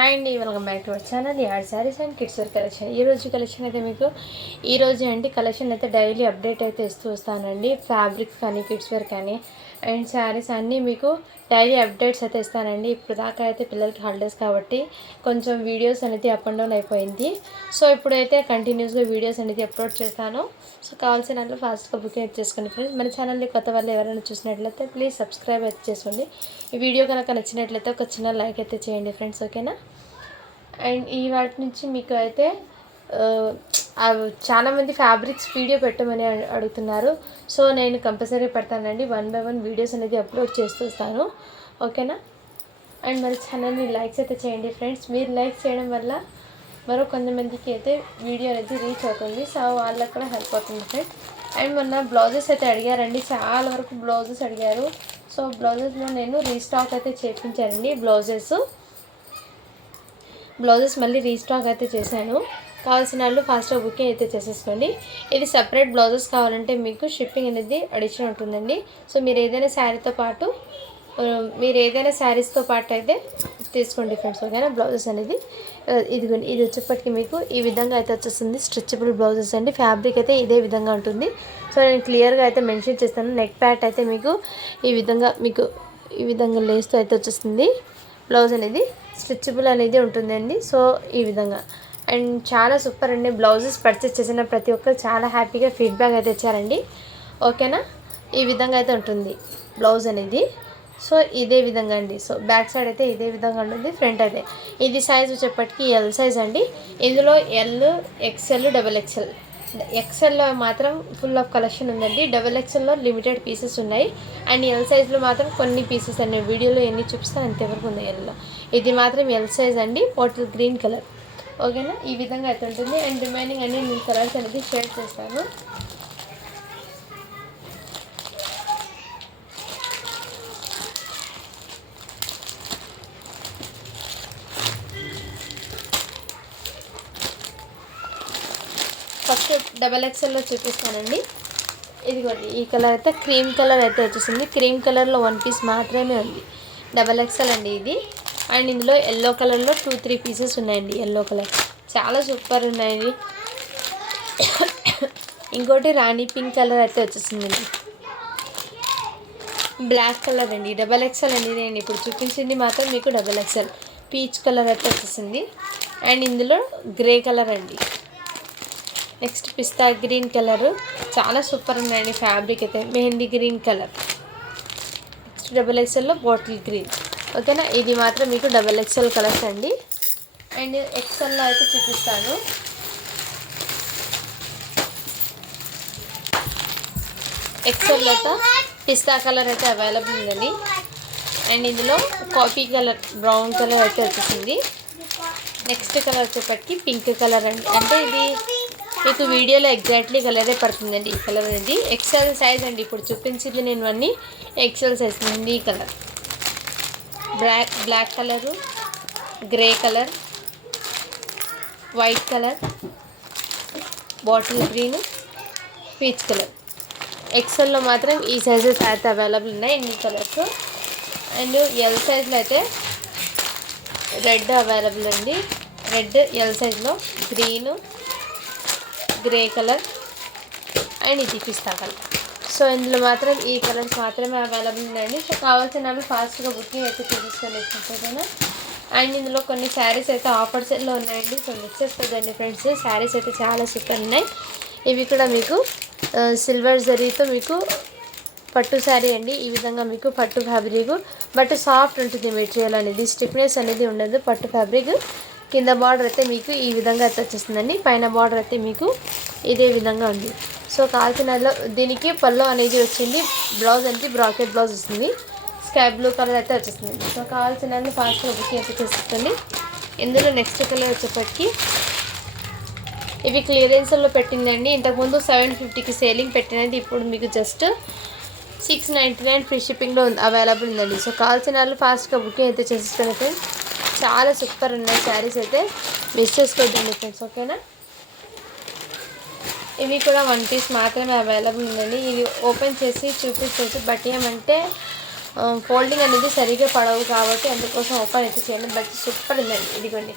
Hi అండి, welcome back to our channel యాడ్ sarees and kids wear collection. ఈరోజు collection అయితే మీకు ఈరోజు అండి కలెక్షన్ అయితే డైలీ అప్డేట్ అయితే ఇస్తూ వస్తానండి. ఫ్యాబ్రిక్స్ కానీ కిడ్స్ వేర్ కానీ అండ్ శారీస్ అన్నీ మీకు డైలీ అప్డేట్స్ అయితే ఇస్తానండి. ఇప్పుడు దాకా అయితే పిల్లలకి హాలిడేస్ కాబట్టి కొంచెం వీడియోస్ అనేది అప్ అండ్ డౌన్ అయిపోయింది. సో ఇప్పుడైతే కంటిన్యూస్గా వీడియోస్ అనేది అప్లోడ్ చేస్తాను. సో కావాల్సిన దాంట్లో ఫాస్ట్గా బుకింగ్ అయితే చేసుకోండి ఫ్రెండ్స్. మన ఛానల్ని కొత్త వాళ్ళు ఎవరైనా చూసినట్లయితే ప్లీజ్ సబ్స్క్రైబ్ అయితే చేసుకోండి. ఈ వీడియో కనుక నచ్చినట్లయితే ఒక చిన్న లైక్ అయితే చేయండి ఫ్రెండ్స్, ఓకేనా. అండ్ ఈ వాటి నుంచి మీకు అయితే చాలామంది ఫ్యాబ్రిక్స్ వీడియో పెట్టమని అడుగుతున్నారు. సో నేను కంపల్సరీ పెడతానండి. 1 by 1 వీడియోస్ అనేది అప్లోడ్ చేస్తూ వస్తాను, ఓకేనా. అండ్ మన ఛానల్ని లైక్స్ అయితే చేయండి ఫ్రెండ్స్. మీరు లైక్ చేయడం వల్ల మరో కొంతమందికి అయితే వీడియో అనేది రీచ్ అవుతుంది. సో వాళ్ళకి కూడా హెల్ప్ అవుతుంది ఫ్రెండ్స్. అండ్ మొన్న బ్లౌజెస్ అయితే అడిగారండి, చాలా వరకు బ్లౌజెస్ అడిగారు. సో బ్లౌజెస్లో నేను రీస్టాక్ అయితే చేయించానండి. బ్లౌజెస్ మళ్ళీ రీస్టాక్ అయితే చేశాను. కావాల్సిన వాళ్ళు ఫాస్ట్గా బుకింగ్ అయితే చేసేసుకోండి. ఇది సపరేట్ బ్లౌజెస్ కావాలంటే మీకు షిప్పింగ్ అనేది అడిషనల్ ఉంటుందండి. సో మీరు ఏదైనా శారీస్తో పాటు అయితే తీసుకోండి ఫ్రెండ్స్, ఓకేనా. బ్లౌజెస్ అనేది ఇదిగోండి, ఇది వచ్చేప్పటికి మీకు ఈ విధంగా అయితే వచ్చేస్తుంది. స్ట్రెచబుల్ బ్లౌజెస్ అండి. ఫ్యాబ్రిక్ అయితే ఇదే విధంగా ఉంటుంది. సో నేను క్లియర్గా అయితే మెన్షన్ చేస్తాను. నెక్ ప్యాట్ అయితే మీకు ఈ విధంగా లేస్తో అయితే వచ్చేస్తుంది. బ్లౌజ్ అనేది స్ట్రెచబుల్ అనేది ఉంటుందండి. సో ఈ విధంగా అండ్ చాలా సూపర్ అండి. బ్లౌజెస్ పర్చేస్ చేసిన ప్రతి ఒక్కరు చాలా హ్యాపీగా ఫీడ్బ్యాక్ అయితే ఇచ్చారండి, ఓకేనా. ఈ విధంగా అయితే ఉంటుంది బ్లౌజ్ అనేది. సో ఇదే విధంగా అండి. సో బ్యాక్ సైడ్ అయితే ఇదే విధంగా ఉంటుంది. ఫ్రంట్ అయితే ఇది సైజ్ వచ్చేప్పటికి ఎల్ సైజ్ అండి. ఇందులో ఎల్, ఎక్స్ఎల్, XXL. ఎక్స్ఎల్లో మాత్రం ఫుల్ ఆఫ్ కలెక్షన్ ఉందండి. XXLలో లిమిటెడ్ పీసెస్ ఉన్నాయి. అండ్ ఎల్ సైజ్లో మాత్రం కొన్ని పీసెస్ అన్ని వీడియోలో ఎన్ని చూపిస్తాను అంతవరకు ఉంది ఎల్లో. ఇది మాత్రం ఎల్ సైజ్ అండి, బాటిల్ గ్రీన్ కలర్, ఓకేనా. ఈ విధంగా అయితే ఉంటుంది. అండ్ రిమైనింగ్ అన్ని నేను కలర్స్ అనేది షేర్ చేస్తాను. ఫస్ట్ XXLలో చూపిస్తానండి. ఇదిగోండి, ఈ కలర్ అయితే క్రీమ్ కలర్ అయితే వచ్చేసింది. క్రీమ్ కలర్లో 1 పీస్ మాత్రమే ఉంది. XXL అండి ఇది. అండ్ ఇందులో ఎల్లో కలర్లో 2-3 పీసెస్ ఉన్నాయండి. ఎల్లో కలర్ చాలా సూపర్ ఉన్నాయండి. ఇంకోటి రాణి పింక్ కలర్ అయితే వచ్చేసిందండి. బ్లాక్ కలర్ అండి. XXL అండి. నేను ఇప్పుడు చూపించింది మాత్రం మీకు XXL. పీచ్ కలర్ అయితే వచ్చేసింది. అండ్ ఇందులో గ్రే కలర్ అండి. నెక్స్ట్ పిస్తా గ్రీన్ కలరు చాలా సూపర్ ఉన్నాయండి. ఫ్యాబ్రిక్ అయితే మెహందీ గ్రీన్ కలర్. నెక్స్ట్ XXLలో బాటిల్ గ్రీన్, ఓకేనా. ఇది మాత్రం మీకు XXL కలర్స్ అండి. అండ్ ఎక్స్ఎల్లో అయితే చూపిస్తాను. ఎక్స్ఎల్లో అయితే పిస్తా కలర్ అయితే అవైలబుల్ ఉందండి. అండ్ ఇందులో కాఫీ కలర్, బ్రౌన్ కలర్ అయితే వచ్చేసింది. నెక్స్ట్ కలర్ వచ్చేప్పటికి పింక్ కలర్ అండి. అంటే ఇది మీకు వీడియోలో ఎగ్జాక్ట్లీ కలరే పడుతుందండి. ఈ కలర్ అనేది XL సైజ్ అండి. ఇప్పుడు చూపించింది నేను అన్నీ XL సైజ్ ఉంది. ఈ colour black colour, grey colour, white colour, bottle green, peach colour. XLలో మాత్రం ఈ సైజెస్ అయితే అవైలబుల్ ఉన్నాయి, ఇన్ని కలర్స్. అండ్ ఎల్ సైజ్లో అయితే రెడ్ అవైలబుల్ అండి. రెడ్ ఎల్ సైజ్లో, గ్రీను, గ్రే కలర్ అండ్ ఇది పిస్తా కలర్. సో ఇందులో మాత్రం ఈ కలర్స్ మాత్రమే అవైలబుల్ ఉన్నాయండి. సో కావాల్సిన వాళ్ళు ఫాస్ట్గా బుకింగ్ అయితే చూపిస్తాను. అండ్ ఇందులో కొన్ని శారీస్ అయితే ఆఫర్స్లో ఉన్నాయండి. సో మిస్ చేసుకోదండి ఫ్రెండ్స్. శారీస్ అయితే చాలా సూపర్ ఉన్నాయి. ఇవి కూడా మీకు సిల్వర్ జరీతో మీకు పట్టు శారీ అండి. ఈ విధంగా మీకు పట్టు ఫ్యాబ్రిక్, బట్ సాఫ్ట్ ఉంటుంది మెటీరియల్ అనేది, స్టిఫ్నెస్ అనేది ఉండదు. పట్టు ఫ్యాబ్రిక్. కింద బార్డర్ అయితే మీకు ఈ విధంగా అయితే వచ్చేస్తుందండి. పైన బార్డర్ అయితే మీకు ఇదే విధంగా ఉంది. సో కాల్చిన దీనికి పళ్ళు అనేది వచ్చింది. బ్లౌజ్ అంటే బ్రాకెట్ బ్లౌజ్ వస్తుంది. స్కై బ్లూ కలర్ అయితే వచ్చేస్తుంది. సో కావాల్సిన ఫాస్ట్గా బుకింగ్ అయితే చేసుకోండి. ఇందులో నెక్స్ట్ కలర్ వచ్చేప్పటికి ఇవి క్లియరెన్స్లో పెట్టిందండి. ఇంతకుముందు 750కి సేలింగ్ పెట్టినది ఇప్పుడు మీకు జస్ట్ 699 ఫ్రీ షిప్పింగ్లో అవైలబుల్ ఉందండి. సో కావాల్సిన వాళ్ళు ఫాస్ట్గా బుకింగ్ అయితే చేసేసుకోండి ఫ్రెండ్స్. చాలా సూపర్ ఉన్నాయి శారీస్ అయితే, మిస్ చేసుకోవద్దండి ఫ్రెండ్స్, ఓకేనా. ఇవి కూడా 1 పీస్ మాత్రమే అవైలబుల్ ఉందండి. ఇది ఓపెన్ చేసి చూపించవచ్చు. బట్ ఏమంటే ఫోల్డింగ్ అనేది సరిగ్గా పడవు కాబట్టి అందుకోసం ఓపెన్ అయితే చేయండి. బట్ సూపర్ ఉందండి. ఇదిగోండి,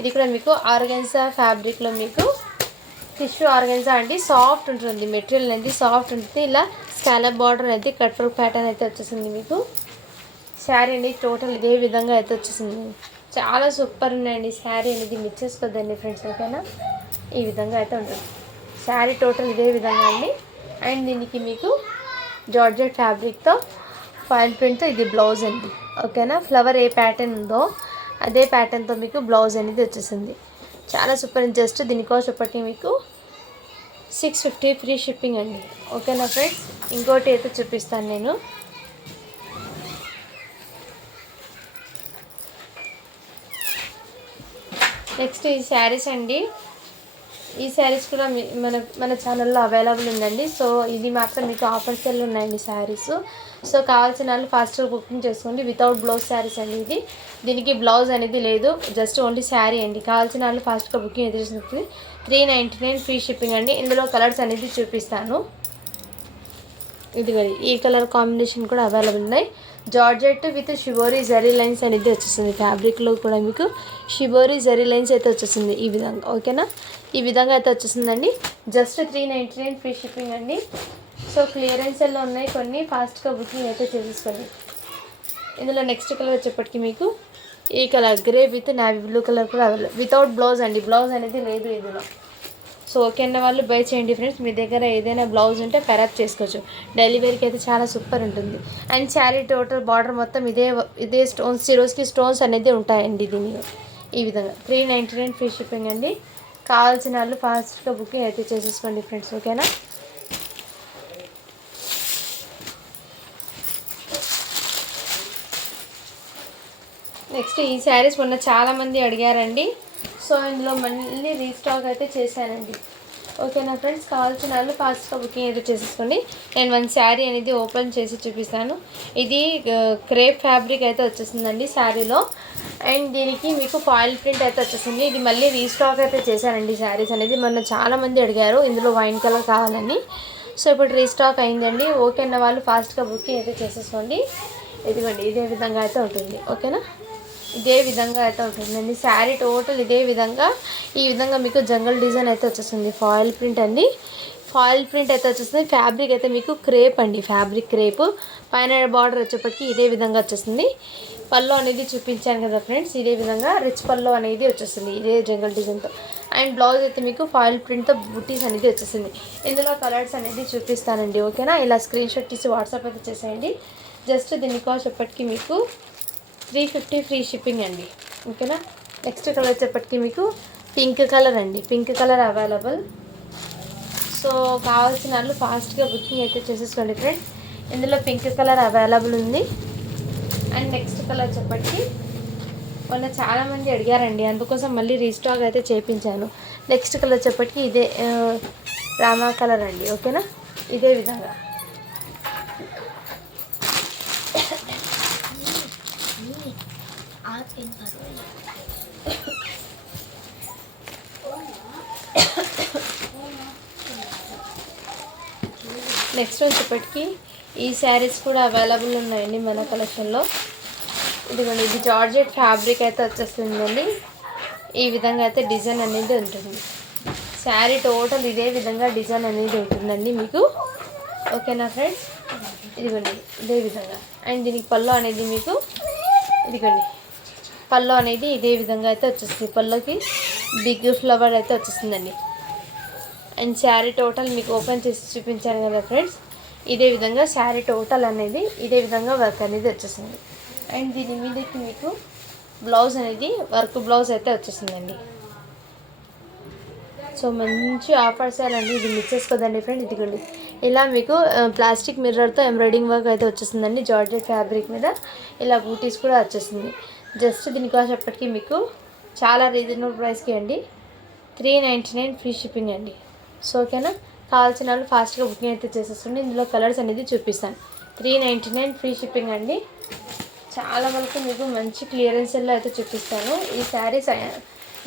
ఇది కూడా మీకు ఆర్గన్జా ఫ్యాబ్రిక్లో మీకు టిష్యూ ఆర్గన్జా అండి. సాఫ్ట్ ఉంటుంది, మెటీరియల్ అనేది సాఫ్ట్ ఉంటుంది. ఇలా స్కాలప్ బార్డర్ అయితే కట్ వర్క్ ప్యాటర్న్ అయితే వచ్చేసింది మీకు. శారీ అండి టోటల్ ఇదే విధంగా అయితే వచ్చేసింది. చాలా సూపర్ ఉన్నాయండి శారీ అనేది. మిస్ చేసుకోద్దండి ఫ్రెండ్స్, ఓకేనా. ఈ విధంగా అయితే ఉంటుంది శారీ టోటల్ ఇదే విధంగా అండి. అండ్ దీనికి మీకు జార్జెట్ ఫ్యాబ్రిక్తో ఫాయిల్ ప్రింట్తో ఇది బ్లౌజ్ అండి, ఓకేనా. ఫ్లవర్ ఏ ప్యాటర్న్ ఉందో అదే ప్యాటర్న్తో మీకు బ్లౌజ్ అనేది వచ్చేసింది. చాలా సూపర్. జస్ట్ దీనికోసం చెప్పటి మీకు 650 ఫ్రీ షిప్పింగ్ అండి, ఓకేనా ఫ్రెండ్స్. ఇంకోటి అయితే చూపిస్తాను నేను. నెక్స్ట్ ఈ శారీస్ అండి. ఈ శారీస్ కూడా మన ఛానల్లో అవైలబుల్ ఉందండి. సో ఇది మాత్రం మీకు ఆఫర్ సేల్ ఉన్నాయండి శారీస్. సో కావాల్సిన వాళ్ళు ఫాస్ట్గా బుకింగ్ చేసుకోండి. వితౌట్ బ్లౌజ్ శారీస్ అండి ఇది. దీనికి బ్లౌజ్ అనేది లేదు, జస్ట్ ఓన్లీ శారీ అండి. కావాల్సిన వాళ్ళు ఫాస్ట్గా బుకింగ్ అయితే చేస్తుంది. 399 ఫ్రీ షిప్పింగ్ అండి. ఇందులో కలర్స్ అనేది చూపిస్తాను. ఇదిగోండి, ఈ కలర్ కాంబినేషన్ కూడా అవైలబుల్ ఉన్నాయి. Georgette with shibori zari lines అనేది వచ్చేసింది. ఫ్యాబ్రిక్లో కూడా మీకు షిబోరీ జరీ లైన్స్ అయితే వచ్చేసింది ఈ విధంగా, ఓకేనా. ఈ విధంగా అయితే వచ్చేసిందండి. జస్ట్ 399 ఫ్రీ షిప్పింగ్ అండి. సో క్లియరెన్స్లో ఉన్నాయి కొన్ని, ఫాస్ట్గా బుకింగ్ అయితే చేసేసుకోండి. ఇందులో నెక్స్ట్ కలర్ వచ్చేప్పటికి మీకు ఈ colour grey with navy blue colour కూడా అవైలబుల్. వితౌట్ బ్లౌజ్ అండి, బ్లౌజ్ అనేది లేదు ఇందులో. సో ఓకే అన్న వాళ్ళు బై చేయండి ఫ్రెండ్స్. మీ దగ్గర ఏదైనా బ్లౌజ్ ఉంటే ఖరాబ్ చేసుకోవచ్చు. డైలీ వేర్కి అయితే చాలా సూపర్ ఉంటుంది. అండ్ శారీ టోటల్ బార్డర్ మొత్తం ఇదే స్టోన్స్, సిరోస్కి స్టోన్స్ అనేది ఉంటాయండి దీనిలో. ఈ విధంగా 399 ఫ్రీ షిప్పింగ్ అండి. కావాల్సిన వాళ్ళు ఫాస్ట్గా బుకింగ్ అయితే చేసేసుకోండి ఫ్రెండ్స్, ఓకేనా. నెక్స్ట్ ఈ శారీస్ మొన్న చాలామంది అడిగారండి. సో ఇందులో మళ్ళీ రీస్టాక్ అయితే చేశానండి, ఓకేనా ఫ్రెండ్స్. కావాల్సిన వాళ్ళు ఫాస్ట్గా బుకింగ్ అయితే చేసేసుకోండి. నేను వన్ శారీ అనేది ఓపెన్ చేసి చూపిస్తాను. ఇది క్రేప్ ఫ్యాబ్రిక్ అయితే వచ్చేసిందండి శారీలో. అండ్ దీనికి మీకు ఫాయిల్ ప్రింట్ అయితే వచ్చేసింది. ఇది మళ్ళీ రీస్టాక్ అయితే చేశానండి శారీస్ అనేది. మొన్న చాలామంది అడిగారు ఇందులో వైన్ కలర్ కావాలని. సో ఇప్పుడు రీస్టాక్ అయిందండి. ఓకే అన్న వాళ్ళు ఫాస్ట్గా బుకింగ్ అయితే చేసేసుకోండి. ఇదిగోండి, ఇదే విధంగా అయితే ఉంటుంది, ఓకేనా. ఇదే విధంగా అయితే ఉంటుందండి శారీ టోటల్ ఇదే విధంగా. ఈ విధంగా మీకు జంగల్ డిజైన్ అయితే వచ్చేస్తుంది. ఫాయిల్ ప్రింట్ అండి, ఫాయిల్ ప్రింట్ అయితే వచ్చేస్తుంది. ఫ్యాబ్రిక్ అయితే మీకు క్రేప్ అండి, ఫ్యాబ్రిక్ క్రేప్. పైన బార్డర్ వచ్చేప్పటికి ఇదే విధంగా వచ్చేస్తుంది. పళ్ళు అనేది చూపించాను కదా ఫ్రెండ్స్, ఇదే విధంగా రిచ్ పళ్ళు అనేది వచ్చేస్తుంది ఇదే జంగల్ డిజైన్తో. అండ్ బ్లౌజ్ అయితే మీకు ఫాయిల్ ప్రింట్తో బుటీస్ అనేది వచ్చేసింది. ఇందులో కలర్స్ అనేది చూపిస్తానండి, ఓకేనా. ఇలా స్క్రీన్ షాట్ తీసి వాట్సాప్ అయితే చేసేయండి. జస్ట్ దీనికోసం చెప్పటికి మీకు 350 ఫ్రీ షిప్పింగ్ అండి, ఓకేనా. నెక్స్ట్ కలర్ వచ్చేప్పటికి మీకు పింక్ కలర్ అండి, పింక్ కలర్ అవైలబుల్. సో కావాల్సిన వాళ్ళు ఫాస్ట్గా బుకింగ్ అయితే చేసేసుకోండి ఫ్రెండ్స్. ఇందులో పింక్ కలర్ అవైలబుల్ ఉంది. అండ్ నెక్స్ట్ కలర్ చెప్పటికి మొన్న చాలామంది అడిగారండి, అందుకోసం మళ్ళీ రీస్టాక్ అయితే చేయించాను. నెక్స్ట్ కలర్ చెప్పటికి ఇదే రామా కలర్ అండి, ఓకేనా. ఇదే విధంగా నెక్స్ట్ వచ్చేప్పటికి ఈ శారీస్ కూడా అవైలబుల్ ఉన్నాయండి మన కలెక్షన్లో. ఇదిగోండి, ఇది జార్జెట్ ఫ్యాబ్రిక్ అయితే వచ్చేస్తుందండి. ఈ విధంగా అయితే డిజైన్ అనేది ఉంటుంది. శారీ టోటల్ ఇదే విధంగా డిజైన్ అనేది ఉంటుందండి మీకు, ఓకేనా ఫ్రెండ్స్. ఇదిగోండి ఇదే విధంగా. అండ్ దీనికి పళ్ళు అనేది మీకు ఇదిగోండి, పళ్ళు అనేది ఇదే విధంగా అయితే వచ్చేస్తుంది. పళ్ళుకి బిగ్ ఫ్లవర్ అయితే వచ్చేస్తుందండి. అండ్ శారీ టోటల్ మీకు ఓపెన్ చేసి చూపించాను కదా ఫ్రెండ్స్, ఇదే విధంగా శారీ టోటల్ అనేది ఇదే విధంగా వర్క్ అనేది వచ్చేసింది. అండ్ దీని మీదకి మీకు బ్లౌజ్ అనేది వర్క్ బ్లౌజ్ అయితే వచ్చేసిందండి. సో మంచి ఆఫర్స్ అండి, ఇది మిస్ చేసుకోదండి ఫ్రెండ్స్. ఇదిగోండి, ఇలా మీకు ప్లాస్టిక్ మిర్రర్తో ఎంబ్రాయిడింగ్ వర్క్ అయితే వచ్చేసిందండి. జార్జెట్ ఫ్యాబ్రిక్ మీద ఇలా బూటీస్ కూడా వచ్చేసింది. జస్ట్ దీనికోసం చెప్పటికి మీకు చాలా రీజనబుల్ ప్రైస్కి అండి. 399 ఫ్రీ షిప్పింగ్ అండి. సో ఓకేనా, కావాల్సిన వాళ్ళు ఫాస్ట్గా బుకింగ్ అయితే చేసేస్తుంది. ఇందులో కలర్స్ అనేది చూపిస్తాను. 399 ఫ్రీ షిప్పింగ్ అండి. చాలా వరకు మీకు మంచి క్లియరెన్స్లో అయితే చూపిస్తాను. ఈ శారీస్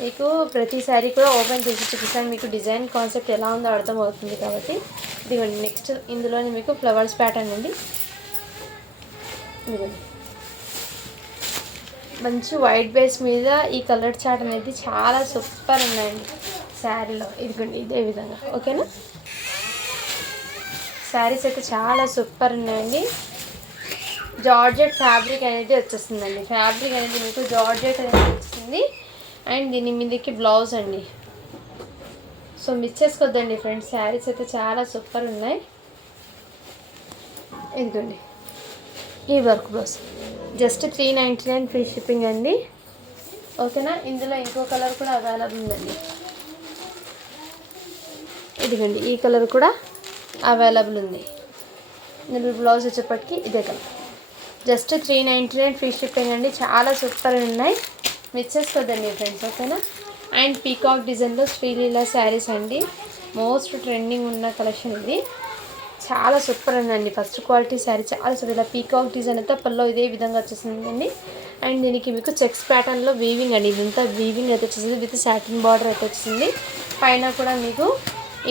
మీకు ప్రతి శారీ కూడా ఓపెన్ చేసి చూపిస్తాను. మీకు డిజైన్ కాన్సెప్ట్ ఎలా ఉందో అర్థమవుతుంది కాబట్టి. ఇదిగోండి, నెక్స్ట్ ఇందులోనే మీకు ఫ్లవర్స్ ప్యాటర్న్ అండి. ఇదిగోండి మంచి వైట్ బేస్ మీద ఈ కలర్ చార్ట్ అనేది చాలా సూపర్ ఉన్నాయండి శారీలో. ఇదిగోండి ఇదే విధంగా ఓకేనా. శారీస్ అయితే చాలా సూపర్ ఉన్నాయండి. జార్జెట్ ఫ్యాబ్రిక్ అనేది వచ్చేస్తుందండి. ఫ్యాబ్రిక్ అనేది మీకు జార్జెట్ అనేది వచ్చింది. అండ్ దీని మీదకి బ్లౌజ్ అండి. సో మిస్ చేసుకోవద్దండి ఫ్రెండ్స్, శారీస్ అయితే చాలా సూపర్ ఉన్నాయి. ఇదిగోండి ఈ work blouse just 399 free shipping అండి ఓకేనా. ఇందులో ఇంకో కలర్ కూడా అవైలబుల్ ఉందండి. ఇదిగోండి ఈ కలర్ కూడా అవైలబుల్ ఉంది. ఇందులో బ్లౌజ్ వచ్చేప్పటికి ఇదే కలర్. జస్ట్ 399 ఫ్రీ షిప్పింగ్ అండి. చాలా సూపర్ ఉన్నాయి, మిస్ చేసుకోవద్దండి ఫ్రెండ్స్ ఓకేనా. అండ్ పీకాక్ డిజైన్లో శ్రీలీలా శారీస్ అండి. మోస్ట్ ట్రెండింగ్ ఉన్న కలెక్షన్ ఇది. చాలా సూపర్ ఉందండి. ఫస్ట్ క్వాలిటీ శారీ చాలా సూపర్. ఇలా పీకాక్ డిజైన్ అయితే పల్లో ఇదే విధంగా వచ్చేసిందండి. అండ్ దీనికి మీకు చెక్స్ ప్యాటర్న్లో వీవింగ్ అండి. ఇదంతా వీవింగ్ అయితే వచ్చేసింది విత్ సాటిన్ బార్డర్ అయితే వచ్చింది. పైన కూడా మీకు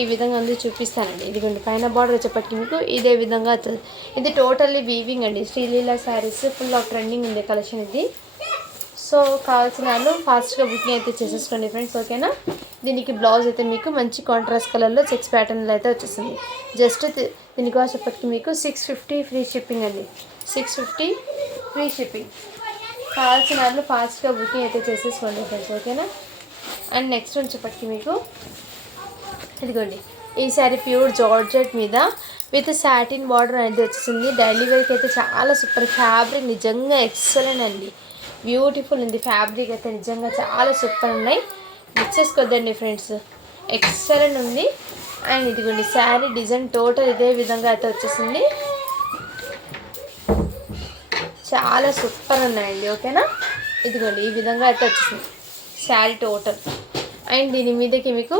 ఈ విధంగా ఉంది చూపిస్తానండి. ఇదిగోండి పైన బార్డర్ వచ్చేప్పటికి మీకు ఇదే విధంగా వస్తుంది. ఇది టోటల్లీ వీవింగ్ అండి. Sreeleela saris full of trending ఉంది కలెక్షన్ ఇది. సో కావాల్సిన వాళ్ళు ఫాస్ట్గా బుకింగ్ అయితే చేసేసుకోండి ఫ్రెండ్స్ ఓకేనా. దీనికి బ్లౌజ్ అయితే మీకు మంచి కాంట్రాస్ట్ కలర్లో చెక్స్ ప్యాటర్న్లో అయితే వచ్చేసింది. జస్ట్ దీనికి వచ్చేప్పటికి మీకు 650 ఫ్రీ షిప్పింగ్ అండి. 650 ఫ్రీ షిప్పింగ్. కావాల్సిన వాళ్ళు ఫాస్ట్గా బుకింగ్ అయితే చేసేసుకోండి ఫ్రెండ్స్ ఓకేనా. అండ్ నెక్స్ట్ వచ్చేప్పటికి మీకు ఇదిగోండి ఈ శారీ ప్యూర్ జార్జెట్ మీద విత్ సాటిన్ బార్డర్ అనేది వచ్చేసింది. డైలీ వేర్కి అయితే చాలా సూపర్. ఫ్యాబ్రిక్ నిజంగా ఎక్సలెంట్ అండి. బ్యూటిఫుల్ ఉంది ఫ్యాబ్రిక్ అయితే నిజంగా చాలా సూపర్ ఉన్నాయి. మిక్స్ చేసుకోవద్దండి ఫ్రెండ్స్, ఎక్సలెంట్ ఉంది. అండ్ ఇదిగోండి శారీ డిజైన్ టోటల్ ఇదే విధంగా అయితే వచ్చేసింది. చాలా సూపర్ ఉన్నాయండి ఓకేనా. ఇదిగోండి ఈ విధంగా అయితే వచ్చేసింది శారీ టోటల్. అండ్ దీని మీదకి మీకు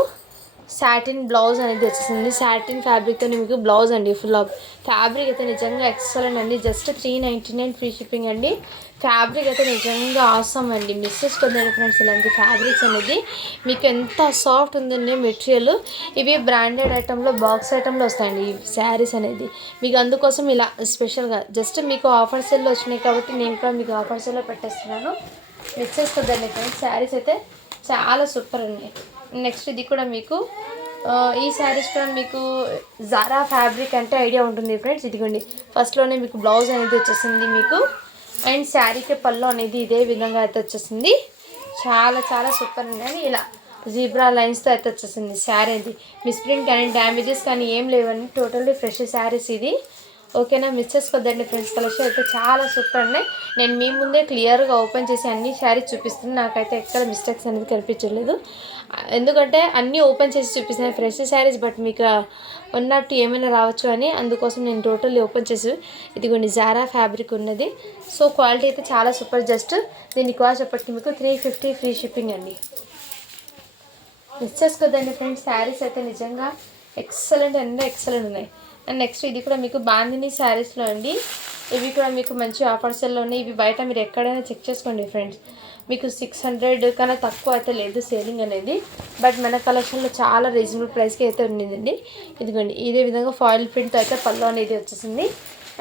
సాటిన్ బ్లౌజ్ అనేది వచ్చేసింది. సాటిన్ ఫ్యాబ్రిక్తో మీకు బ్లౌజ్ అండి. ఫుల్ ఆఫ్ ఫ్యాబ్రిక్ అయితే నిజంగా ఎక్సలెంట్ అండి. జస్ట్ 399 ఫ్రీ షిప్పింగ్ అండి. ఫ్యాబ్రిక్ అయితే నిజంగా ఆసమ్ అండి. మిస్ చేసుకోండి ఫ్రెండ్స్. ఇలాంటి ఫ్యాబ్రిక్స్ అనేది మీకు ఎంత సాఫ్ట్ ఉందండి మెటీరియల్. ఇవి బ్రాండెడ్ ఐటెంలో బాక్స్ ఐటెంలో వస్తాయండి ఈ శారీస్ అనేది. మీకు అందుకోసం ఇలా స్పెషల్గా జస్ట్ మీకు ఆఫర్ సేల్లో వచ్చినాయి కాబట్టి నేను కూడా మీకు ఆఫర్ సేల్లో పెట్టేస్తున్నాను. మిస్ చేసుకోండి ఫ్రెండ్స్. శారీస్ అయితే చాలా సూపర్ ఉన్నాయి. నెక్స్ట్ ఇది కూడా మీకు ఈ శారీస్ కూడా మీకు జారా ఫ్యాబ్రిక్ అంటే ఐడియా ఉంటుంది ఫ్రెండ్స్. ఇదిగోండి ఫస్ట్లోనే మీకు బ్లౌజ్ అనేది వచ్చేసింది మీకు. అండ్ శారీకి పళ్ళు అనేది ఇదే విధంగా అయితే వచ్చేసింది. చాలా చాలా సూపర్ ఉంది. ఇలా జీబ్రా లైన్స్తో అయితే వచ్చేసింది శారీ ఇది. మిస్ప్రింట్ కానీ డ్యామేజెస్ కానీ ఏం లేవండి. టోటల్లీ ఫ్రెష్ శారీస్ ఇది ఓకేనా. మిస్ చేసుకోవద్దండి ఫ్రెండ్స్. కలెక్షన్ అయితే చాలా సూపర్ ఉన్నాయి. నేను మీ ముందే క్లియర్గా ఓపెన్ చేసి అన్ని శారీస్ చూపిస్తున్నాను. నాకైతే ఎక్కడ మిస్టేక్స్ అనేది కనిపించలేదు. ఎందుకంటే అన్నీ ఓపెన్ చేసి చూపిస్తున్నాను ఫ్రెష్ శారీస్. బట్ మీకు ఉన్నట్టు ఏమైనా రావచ్చు అని అందుకోసం నేను టోటల్లీ ఓపెన్ చేసి ఇదిగోండి జారా ఫ్యాబ్రిక్ ఉన్నది. సో క్వాలిటీ అయితే చాలా సూపర్. జస్ట్ దీని కాస్ట్ చెప్పటికి మీకు 350 ఫ్రీ షిప్పింగ్ అండి. మిస్ చేసుకోవద్దండి ఫ్రెండ్స్. శారీస్ అయితే నిజంగా ఎక్సలెంట్ అంటే ఎక్సలెంట్ ఉన్నాయి. అండ్ నెక్స్ట్ ఇది కూడా మీకు బాందిని శారీస్లో అండి. ఇవి కూడా మీకు మంచి ఆఫర్స్లో ఉన్నాయి. ఇవి బయట మీరు ఎక్కడైనా చెక్ చేసుకోండి ఫ్రెండ్స్. మీకు 600 కన్నా తక్కువ అయితే లేదు సేలింగ్ అనేది. బట్ మన కలెక్షన్లో చాలా రీజనబుల్ ప్రైస్కి అయితే ఉండిందండి. ఇదిగోండి ఇదే విధంగా ఫాయిల్ ప్రింట్తో అయితే పళ్ళు అనేది వచ్చేసింది.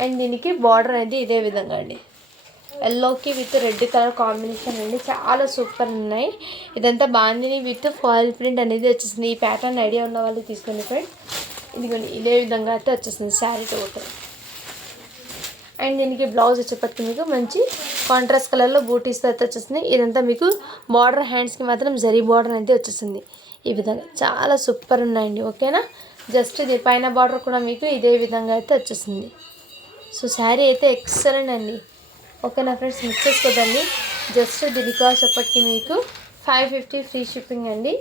అండ్ దీనికి బార్డర్ అనేది ఇదే విధంగా అండి. ఎల్లోకి విత్ రెడ్ కలర్ కాంబినేషన్ అండి. చాలా సూపర్ ఉన్నాయి. ఇదంతా బాందిని విత్ ఫాయిల్ ప్రింట్ అనేది వచ్చేసింది. ఈ ప్యాటర్న్ ఐడియా ఉన్న వాళ్ళు తీసుకోండి ఫ్రెండ్స్. ఇదిగోండి ఇదే విధంగా అయితే వచ్చేసింది శారీ టోటల్. అండ్ దీనికి బ్లౌజ్ వచ్చేప్పటికి మీకు మంచి కాంట్రాస్ట్ కలర్లో బూటీస్తో అయితే వచ్చేసింది. ఇదంతా మీకు బార్డర్ హ్యాండ్స్కి మాత్రం జరీ బార్డర్ అయితే వచ్చేసింది. ఈ విధంగా చాలా సూపర్ ఉన్నాయండి ఓకేనా. జస్ట్ ఇది పైన బార్డర్ కూడా మీకు ఇదే విధంగా అయితే వచ్చేసింది. సో శారీ అయితే ఎక్సలెంట్ అండి ఓకేనా ఫ్రెండ్స్. మిక్స్ చేసుకోదండి. జస్ట్ దీని కాస్ట్ ఎప్పటికీ మీకు 550 ఫ్రీ షిప్పింగ్ అండి.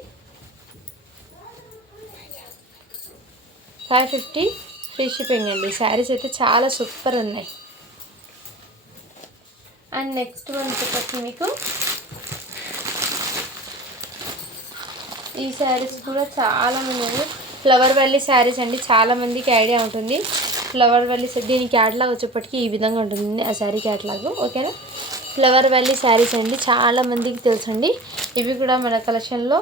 550 ఫ్రీ షిప్పింగ్ అండి. శారీస్ అయితే చాలా సూపర్ ఉన్నాయి. అండ్ నెక్స్ట్ వన్ వచ్చేప్పటికి మీకు ఈ శారీస్ కూడా చాలా మంది ఫ్లవర్ వ్యాలీ శారీస్ అండి. చాలామందికి ఐడియా ఉంటుంది ఫ్లవర్ వ్యాలీ. దీని క్యాటలాగ్ వచ్చేప్పటికి ఈ విధంగా ఉంటుంది ఆ శారీ క్యాటలాగ్ ఓకేనా. ఫ్లవర్ వ్యాలీ శారీస్ అండి చాలామందికి తెలుసండి. ఇవి కూడా మన కలెక్షన్లో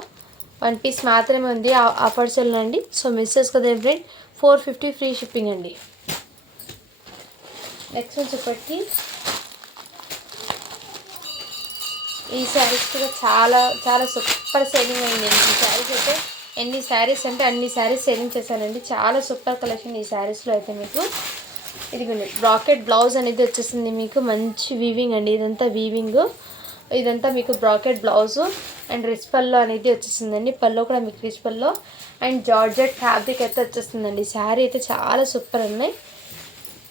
1 పీస్ మాత్రమే ఉంది ఆఫర్ సెల్లో అండి. సో మిస్ చేసుకోదండి ఫ్రెండ్. 450 ఫ్రీ షిప్పింగ్ అండి. నెక్స్ట్ వచ్చేప్పటికి ఈ శారీస్ కూడా చాలా చాలా సూపర్ సేలింగ్ అయిందండి. ఈ శారీస్ అయితే ఎన్ని శారీస్ అంటే అన్ని శారీస్ సేలింగ్ చేశానండి. చాలా సూపర్ కలెక్షన్ ఈ శారీస్లో అయితే మీకు. ఇదిగోండి బ్రాకెట్ బ్లౌజ్ అనేది వచ్చేసింది మీకు. మంచి వీవింగ్ అండి, ఇదంతా వీవింగ్. ఇదంతా మీకు బ్రాకెట్ బ్లౌజు అండ్ రిచ్ పల్లో అనేది వచ్చేసిందండి. పల్లో కూడా మీకు rich pallu and georgette fabric అయితే వచ్చేస్తుందండి. శారీ అయితే చాలా సూపర్ ఉన్నాయి.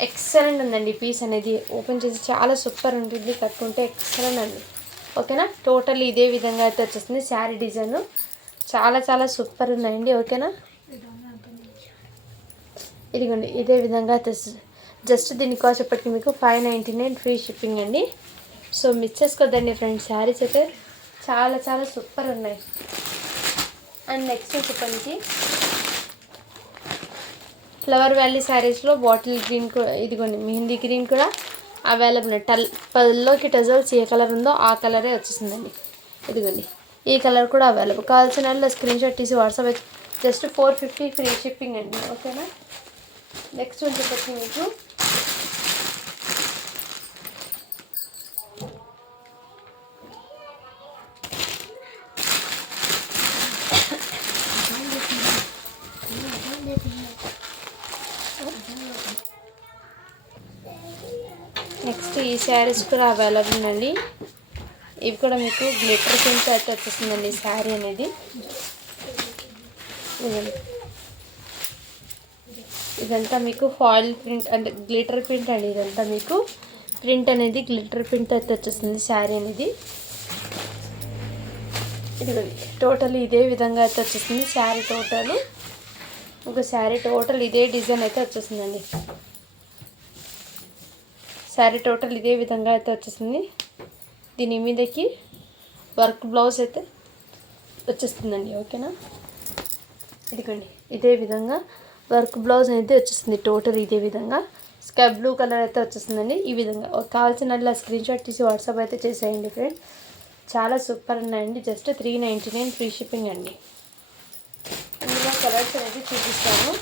ఎక్సలెంట్ ఉందండి పీస్ అనేది. ఓపెన్ చేసి చాలా సూపర్ ఉంటుంది, కట్టుకుంటే ఎక్సలెంట్ అండి. ఓకేనా. టోటల్ ఇదే విధంగా అయితే వచ్చేస్తుంది శారీ డిజైన్. చాలా చాలా సూపర్ ఉన్నాయండి. ఓకేనా. ఇదిగోండి ఇదే విధంగా అయితే జస్ట్ దీని కాస్ట్ చెప్పటికి మీకు 599 ఫ్రీ షిప్పింగ్ అండి. సో మిస్ చేసుకోద్దండి ఫ్రెండ్స్. శారీస్ అయితే చాలా చాలా సూపర్ ఉన్నాయి. అండ్ నెక్స్ట్ చెప్పండి ఫ్లవర్ వ్యాలీ శారీస్లో బాటిల్ గ్రీన్ కూడా, ఇదిగోండి మెహందీ గ్రీన్ కూడా అవైలబుల్ ఉన్నాయి. పల్లోకి టజల్స్ ఏ కలర్ ఉందో ఆ కలరే వచ్చేసిందండి. ఇదిగోండి ఈ కలర్ కూడా అవైలబుల్. కావాల్సిన వాళ్ళు స్క్రీన్ షాట్ తీసి వాట్సాప్ అయితే జస్ట్ 450 ఫ్రీ షిప్పింగ్ అండి. ఓకేనా. నెక్స్ట్ వచ్చేసరికి మీకు నెక్స్ట్ ఈ శారీస్ కూడా అవైలబుల్ అండి. ఇవి కూడా మీకు గ్లిటర్ ప్రింట్ అయితే వచ్చేస్తుందండి శారీ అనేది. ఇదంతా మీకు ఫాయిల్ ప్రింట్ అంటే గ్లిటర్ ప్రింట్ అండి. ఇదంతా మీకు ప్రింట్ అనేది గ్లిటర్ ప్రింట్ అయితే వచ్చేస్తుంది శారీ అనేది. ఇదిగోండి టోటల్ ఇదే విధంగా అయితే వచ్చేస్తుంది శారీ. టోటల్ ఒక శారీ టోటల్ ఇదే డిజైన్ అయితే వచ్చేస్తుందండి. శారీ టోటల్ ఇదే విధంగా అయితే వచ్చేస్తుంది. దీని మీదకి వర్క్ బ్లౌజ్ అయితే వచ్చేస్తుందండి. ఓకేనా. ఇదిగోండి ఇదే విధంగా వర్క్ బ్లౌజ్ అయితే వచ్చేస్తుంది. టోటల్ ఇదే విధంగా స్కై బ్లూ కలర్ అయితే వచ్చేస్తుందండి. ఈ విధంగా కావాల్సిన స్క్రీన్ షాట్ తీసి వాట్సాప్ అయితే చేసేయండి ఫ్రెండ్స్. చాలా సూపర్ ఉన్నాయండి. జస్ట్ 399 ఫ్రీ షిప్పింగ్ అండి. ఇందులో కలర్స్ అనేది చూపిస్తాను.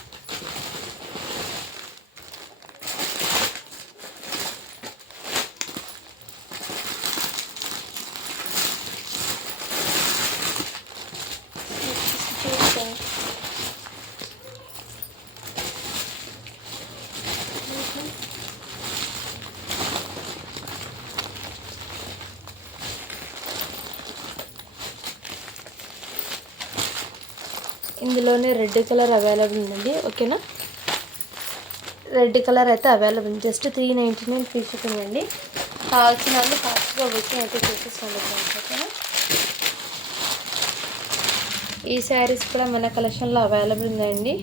ఇందులోనే రెడ్ కలర్ అవైలబుల్ ఉందండి. ఓకేనా. రెడ్ కలర్ అయితే అవైలబుల్. జస్ట్ 399 ఫ్రీ షిప్పింగ్ అండి. కావాల్సిన వాళ్ళు ఫాస్ట్గా బుకింగ్ అయితే చేసేసుకోండి ఫ్రెండ్స్. ఓకేనా. ఈ శారీస్ కూడా మన కలెక్షన్లో అవైలబుల్ ఉందండి.